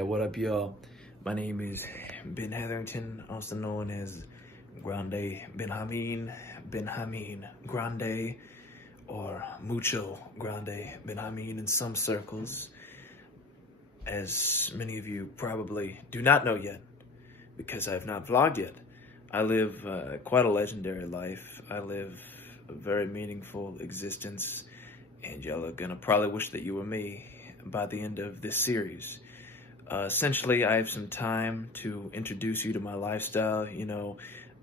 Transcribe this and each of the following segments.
Yeah, what up, y'all? My name is Ben Hetherington, also known as Grande Benjamin Grande, or Mucho Grande Benjamin in some circles. As many of you probably do not know yet, because I have not vlogged yet, I live quite a legendary life. I live a very meaningful existence, and y'all are gonna probably wish that you were me by the end of this series. Essentially, I have some time to introduce you to my lifestyle. You know,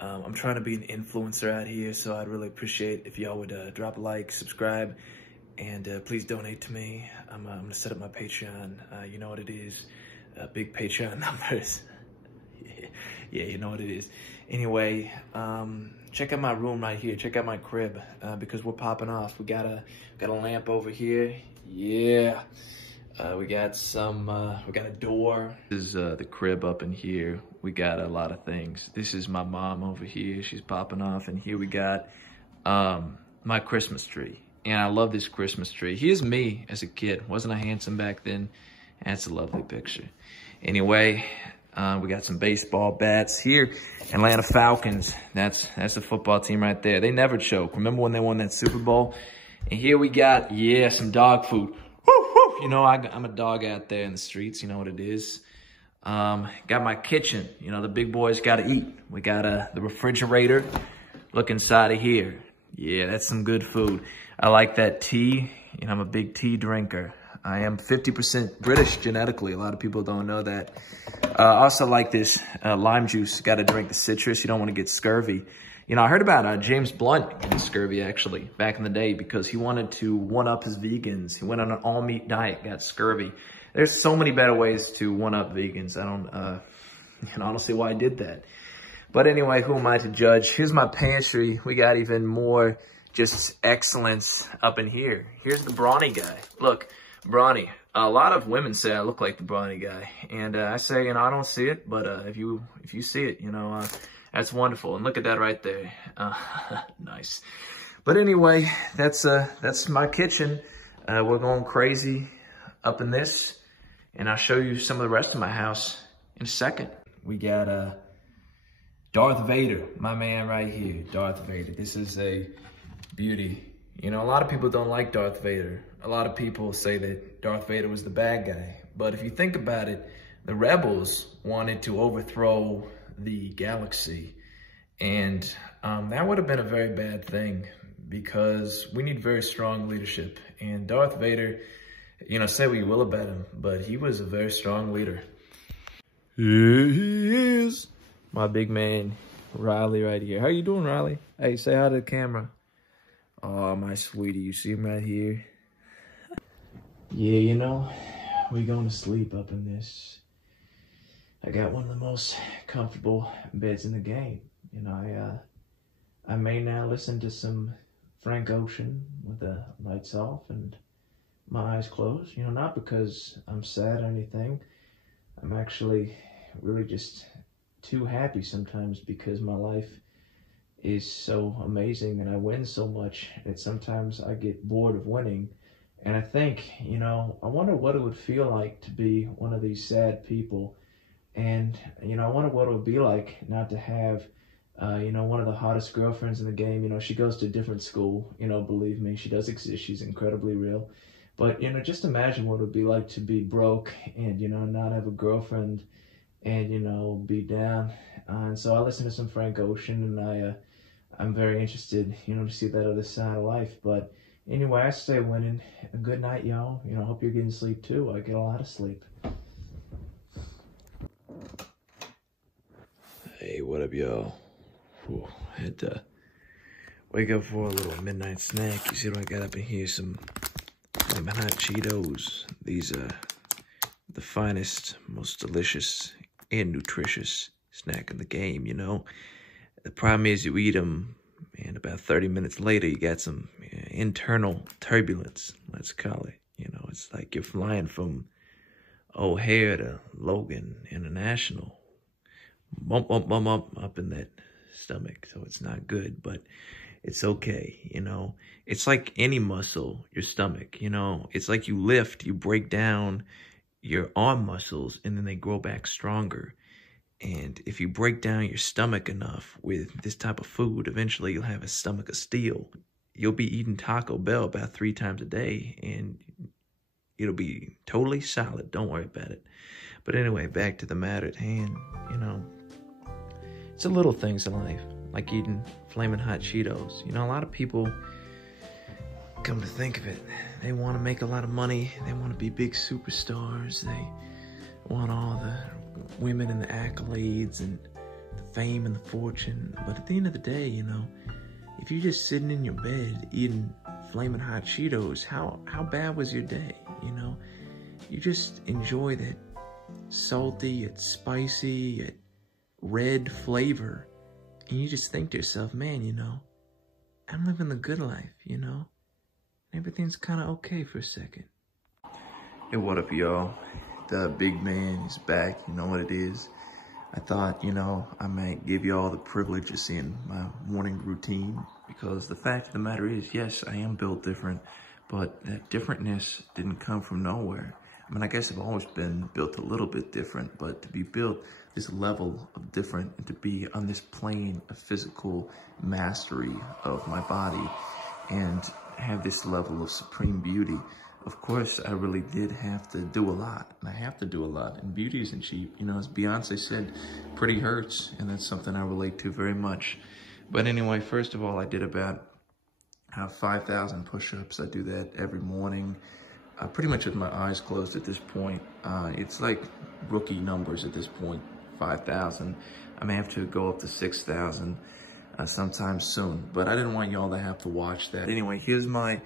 I'm trying to be an influencer out here, so I'd really appreciate if y'all would drop a like, subscribe, and please donate to me. I'm gonna set up my Patreon. You know what it is, big Patreon numbers. Yeah, you know what it is. Anyway, check out my room right here. Check out my crib, because we're popping off. We got a lamp over here. Yeah. We got a door. This is the crib up in here. We got a lot of things. This is my mom over here. She's popping off. And here we got my Christmas tree. And I love this Christmas tree. Here's me as a kid. Wasn't I handsome back then? That's a lovely picture. Anyway, we got some baseball bats here. Atlanta Falcons. That's a football team right there. They never choke. Remember when they won that Super Bowl? And here we got, yeah, some dog food. You know, I'm a dog out there in the streets. You know what it is. Got my kitchen. You know, the big boys got to eat. We got the refrigerator. Look inside of here. Yeah, that's some good food. I like that tea. You know, I'm a big tea drinker. I am 50% British genetically. A lot of people don't know that. I also like this lime juice. Got to drink the citrus. You don't want to get scurvy. You know, I heard about James Blunt getting scurvy, actually, back in the day because he wanted to one-up his vegans. He went on an all-meat diet, got scurvy. There's so many better ways to one-up vegans. I don't see why I did that. But anyway, who am I to judge? Here's my pantry. We got even more just excellence up in here. Here's the Brawny guy. Look, Brawny. A lot of women say I look like the Brawny guy. And I say, you know, I don't see it. But if you see it, you know... that's wonderful. And look at that right there. Nice. But anyway, that's my kitchen. We're going crazy up in this. And I'll show you some of the rest of my house in a second. We got Darth Vader, my man right here. Darth Vader. This is a beauty. You know, a lot of people don't like Darth Vader. A lot of people say that Darth Vader was the bad guy. But if you think about it, the rebels wanted to overthrow the galaxy, and that would have been a very bad thing because we need very strong leadership. And Darth Vader, you know, say what you will about him, but he was a very strong leader. Here he is, my big man Riley right here. How you doing, Riley? Hey, say hi to the camera. Oh, my sweetie, you see him right here? Yeah, you know, we're going to sleep up in this. I got one of the most comfortable beds in the game. You know, I may now listen to some Frank Ocean with the lights off and my eyes closed. You know, not because I'm sad or anything. I'm actually really just too happy sometimes because my life is so amazing and I win so much that sometimes I get bored of winning. And I think, you know, I wonder what it would feel like to be one of these sad people. And, you know, I wonder what it would be like not to have, you know, one of the hottest girlfriends in the game. You know, she goes to a different school, you know, believe me, she does exist. She's incredibly real. But, you know, just imagine what it would be like to be broke and, you know, not have a girlfriend and, you know, be down. And so I listen to some Frank Ocean and I'm very interested, you know, to see that other side of life. But anyway, I stay winning. A good night, y'all. You know, I hope you're getting sleep too. I get a lot of sleep. Hey, what up, y'all? Had to wake up for a little midnight snack. You see what I got up in here? Some Lemon Hot Cheetos. These are the finest, most delicious, and nutritious snack in the game, you know? The problem is you eat them, and about 30 minutes later, you got some internal turbulence, let's call it. You know, it's like you're flying from O'Hare to Logan International. Bump, bump, bump, bump up in that stomach. So it's not good, but it's okay, you know. It's like any muscle, your stomach, you know. It's like you lift, you break down, your arm muscles, and then they grow back stronger. And if you break down your stomach enough with this type of food, eventually you'll have a stomach of steel. You'll be eating Taco Bell about 3 times a day, and it'll be totally solid. Don't worry about it. But anyway, back to the matter at hand. You know, it's the little things in life, like eating Flamin' Hot Cheetos. You know, a lot of people, come to think of it, they want to make a lot of money. They want to be big superstars. They want all the women and the accolades and the fame and the fortune. But at the end of the day, you know, if you're just sitting in your bed eating Flamin' Hot Cheetos, how bad was your day? You know, you just enjoy that salty, yet spicy, yet red flavor. And you just think to yourself, man, you know, I'm living the good life, you know? Everything's kind of okay for a second. Hey, what up, y'all? The big man is back. You know what it is? I thought, you know, I might give y'all the privilege of seeing my morning routine, because the fact of the matter is, yes, I am built different, but that differentness didn't come from nowhere. I mean, I guess I've always been built a little bit different, but to be built this level of different and to be on this plane of physical mastery of my body and have this level of supreme beauty, of course, I really did have to do a lot, and I have to do a lot, and beauty isn't cheap. You know, as Beyonce said, pretty hurts, and that's something I relate to very much. But anyway, first of all, I did about 5,000 push-ups. I do that every morning, pretty much with my eyes closed at this point. It's like rookie numbers at this point, 5,000. I may have to go up to 6,000 sometime soon, but I didn't want y'all to have to watch that. Anyway, here's my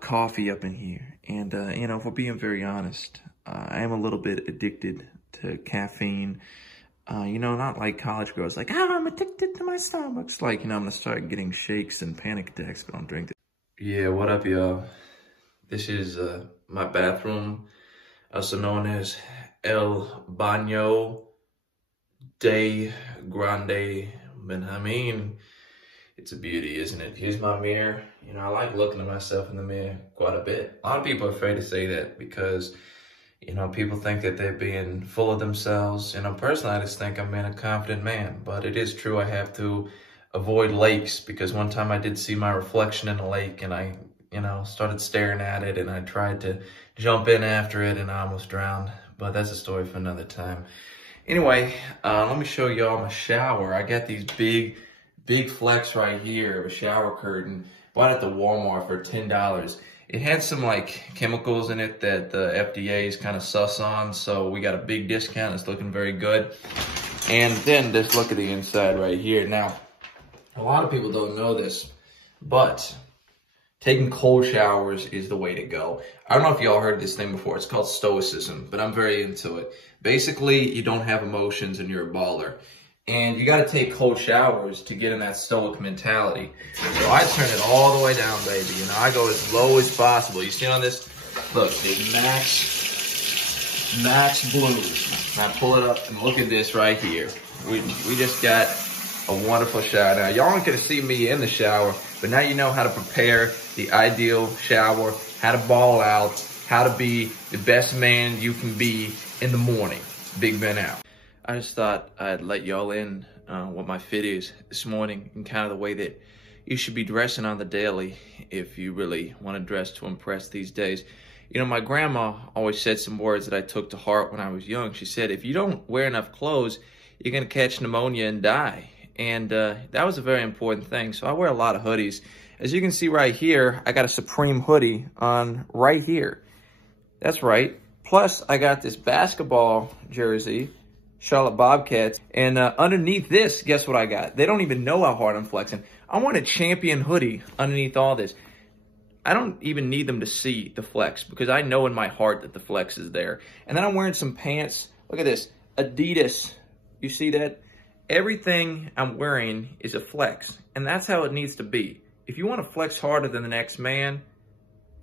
coffee up in here. And, you know, if we're being very honest, I am a little bit addicted to caffeine. You know, not like college girls, like, oh, I'm addicted to my Starbucks. Like, you know, I'm gonna start getting shakes and panic attacks if I don't drink this. Yeah, what up, y'all? This is my bathroom, also known as El Baño de Grande Benjamin. It's a beauty, isn't it? Here's my mirror. You know, I like looking at myself in the mirror quite a bit. A lot of people are afraid to say that because, you know, people think that they're being full of themselves. You know, personally, I just think I'm being a confident man. But it is true, I have to avoid lakes, because one time I did see my reflection in a lake and I, you know, started staring at it and I tried to jump in after it and I almost drowned. But that's a story for another time. Anyway, let me show y'all my shower. I got these big flex right here of a shower curtain. Bought it at the Walmart for $10. It had some like chemicals in it that the FDA is kind of sus on, so we got a big discount. It's looking very good. And then just look at the inside right here. Now, a lot of people don't know this, but taking cold showers is the way to go. I don't know if y'all heard this thing before. It's called stoicism, but I'm very into it. Basically, you don't have emotions and you're a baller. And you got to take cold showers to get in that stoic mentality. So I turn it all the way down, baby. You know, I go as low as possible. You see on this? Look, the max blues. Now pull it up and look at this right here. We just got a wonderful shower. Now, y'all aren't going to see me in the shower, but now you know how to prepare the ideal shower, how to ball out, how to be the best man you can be in the morning. Big Ben out. I just thought I'd let y'all in what my fit is this morning and kind of the way that you should be dressing on the daily if you really want to dress to impress these days. You know, my grandma always said some words that I took to heart when I was young. She said, if you don't wear enough clothes, you're going to catch pneumonia and die. And that was a very important thing. So I wear a lot of hoodies. As you can see right here, I got a Supreme hoodie on right here. That's right. Plus, I got this basketball jersey, Charlotte Bobcats, and underneath this, guess what I got? They don't even know how hard I'm flexing. I want a champion hoodie underneath all this. I don't even need them to see the flex because I know in my heart that the flex is there. And then I'm wearing some pants. Look at this, Adidas. You see that? Everything I'm wearing is a flex, and that's how it needs to be. If you want to flex harder than the next man,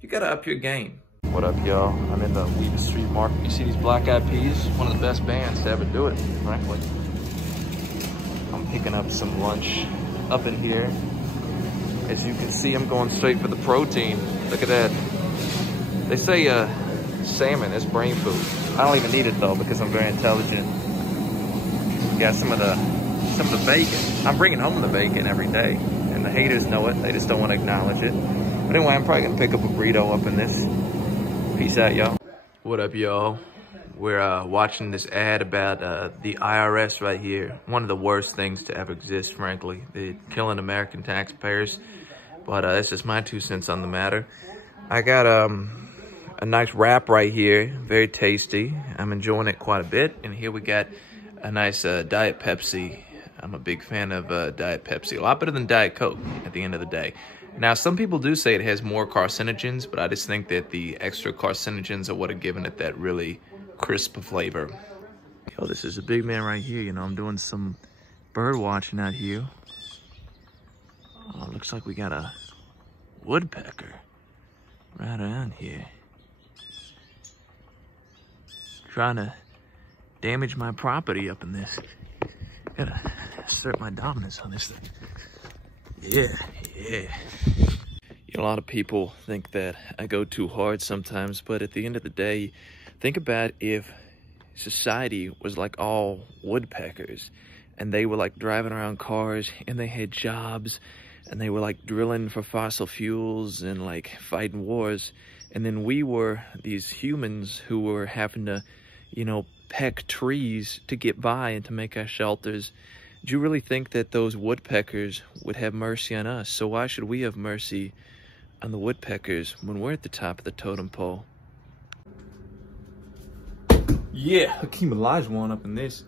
you got to up your game. What up, y'all? I'm in the Weaver Street Market. You see these Black Eyed Peas? One of the best bands to ever do it, frankly. I'm picking up some lunch up in here. As you can see, I'm going straight for the protein. Look at that. They say salmon. It's brain food. I don't even need it though because I'm very intelligent. Got some of the bacon. I'm bringing home the bacon every day, and the haters know it. They just don't want to acknowledge it. But anyway, I'm probably gonna pick up a burrito up in this. Peace out, y'all. What up, y'all? We're watching this ad about the IRS right here. One of the worst things to ever exist, frankly. They're killing American taxpayers. But that's just my 2 cents on the matter. I got a nice wrap right here, very tasty. I'm enjoying it quite a bit. And here we got a nice Diet Pepsi. I'm a big fan of Diet Pepsi. A lot better than Diet Coke at the end of the day. Now, some people do say it has more carcinogens, but I just think that the extra carcinogens are what are giving it that really crisp flavor. Yo, this is a big man right here. You know, I'm doing some bird watching out here. Oh, looks like we got a woodpecker right around here. Trying to damage my property up in this. Gotta assert my dominance on this thing. Yeah. A lot of people think that I go too hard sometimes, but at the end of the day, think about if society was like all woodpeckers and they were like driving around cars and they had jobs and they were like drilling for fossil fuels and like fighting wars. And then we were these humans who were having to, you know, peck trees to get by and to make our shelters. Do you really think that those woodpeckers would have mercy on us? So why should we have mercy on the woodpeckers when we're at the top of the totem pole? Yeah, Hakeem Olajuwon up in this.